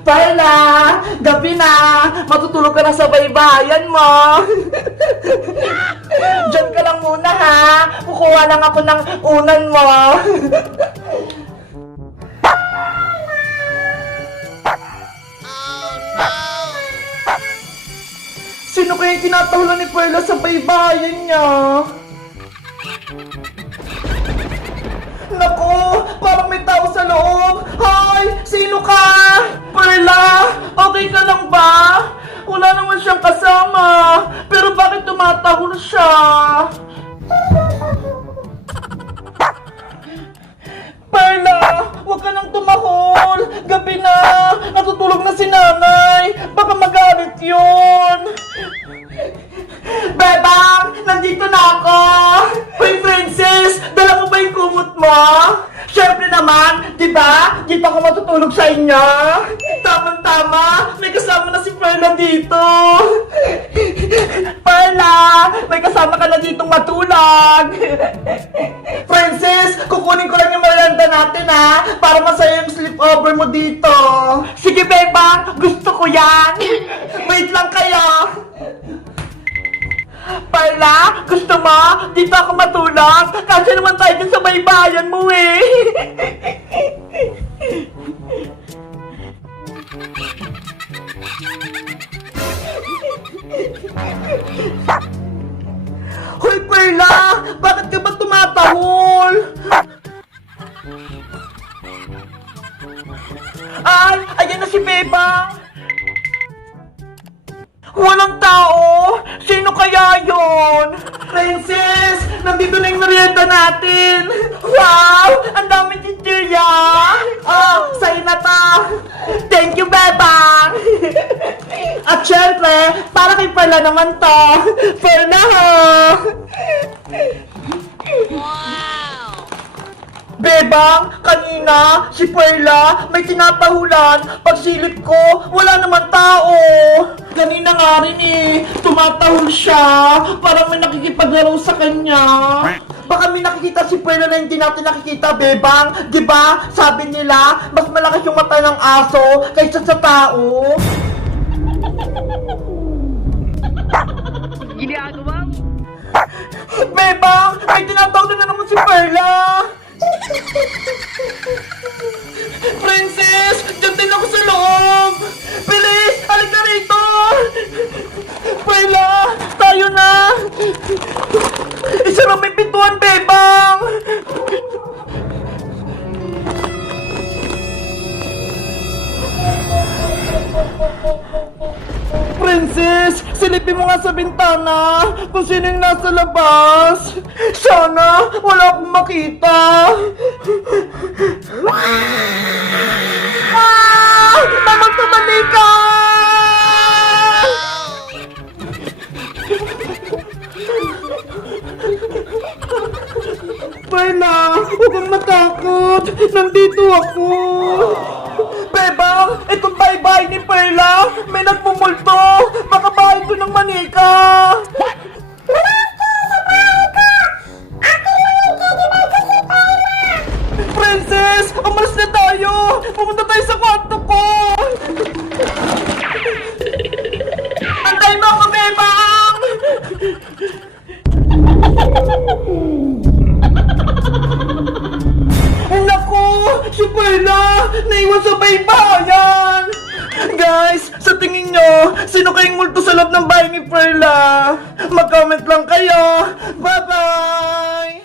Perla! Gabi na! Matutulog ka na sa baybayan mo! Diyan ka lang muna ha! Kukuha lang ako ng unan mo! Sino kaya yung tinatahulan ni Perla sa baybayan niya? Naku! Parang may tao sa loob! Hoy! Sino ka? Perla! Okay ka lang ba? Wala naman siyang kasama. Pero bakit tumatahol siya? Perla! Huwag ka nang tumahol! Gabi na! Natutulog na si nanay! Naman, di ba? Di pa ako matutulog sa inyo? Tamang-tama! May kasama na si Perla dito! Perla! May kasama ka na ditong matulog! Princess, kukunin ko lang yung merienda natin ha, para masaya yung sleepover mo dito. Sige, Beba, gusto ko yan. Wait lang kayo. Parla, gusto mo? Dito ako matulog? Kasi naman tayo dyan sa baybayan mo eh. Hoy, Perla! Bakit ka ba tumatahol? Ay! Ayan na si Beba! Walang tao! Sino kaya yon? Princess! Nandito na yung merienda natin! Wow! Ang daming chichirya! Oh, sa'yo na to! Thank you, Bebang! At syempre, kay Perla naman to! Perla ho! Bebang, kanina, si Perla, may tinatahulan. Pagsilip ko, wala naman tao. Kanina nga rin eh, tumatahol siya. Parang may nakikipaglaro sa kanya. Baka may nakikita si Perla na hindi natin nakikita, Bebang. Di ba? Sabi nila, mas malakas yung mata ng aso kaysa sa tao. Ginagawa mo? Bebang, ay tinatawag na naman si Perla. Princess! Princess! Silipin mo nga sa bintana kung sino yung nasa labas! Sana wala akong makita! Ah! Ka! Perla, huwag kang matakot! Nandito ako! Bebang, itong bahay-bahay ni Perla! Princess! Umalis na tayo! Pumunta tayo sa kwarto ko! Antay mo ako, Bebang! Naku! Si Perla! Naiwan sa baybayan! Guys, sa tingin nyo, sino kayong multo sa loob ng bahay ni Perla? Mag-comment lang kayo! Bye!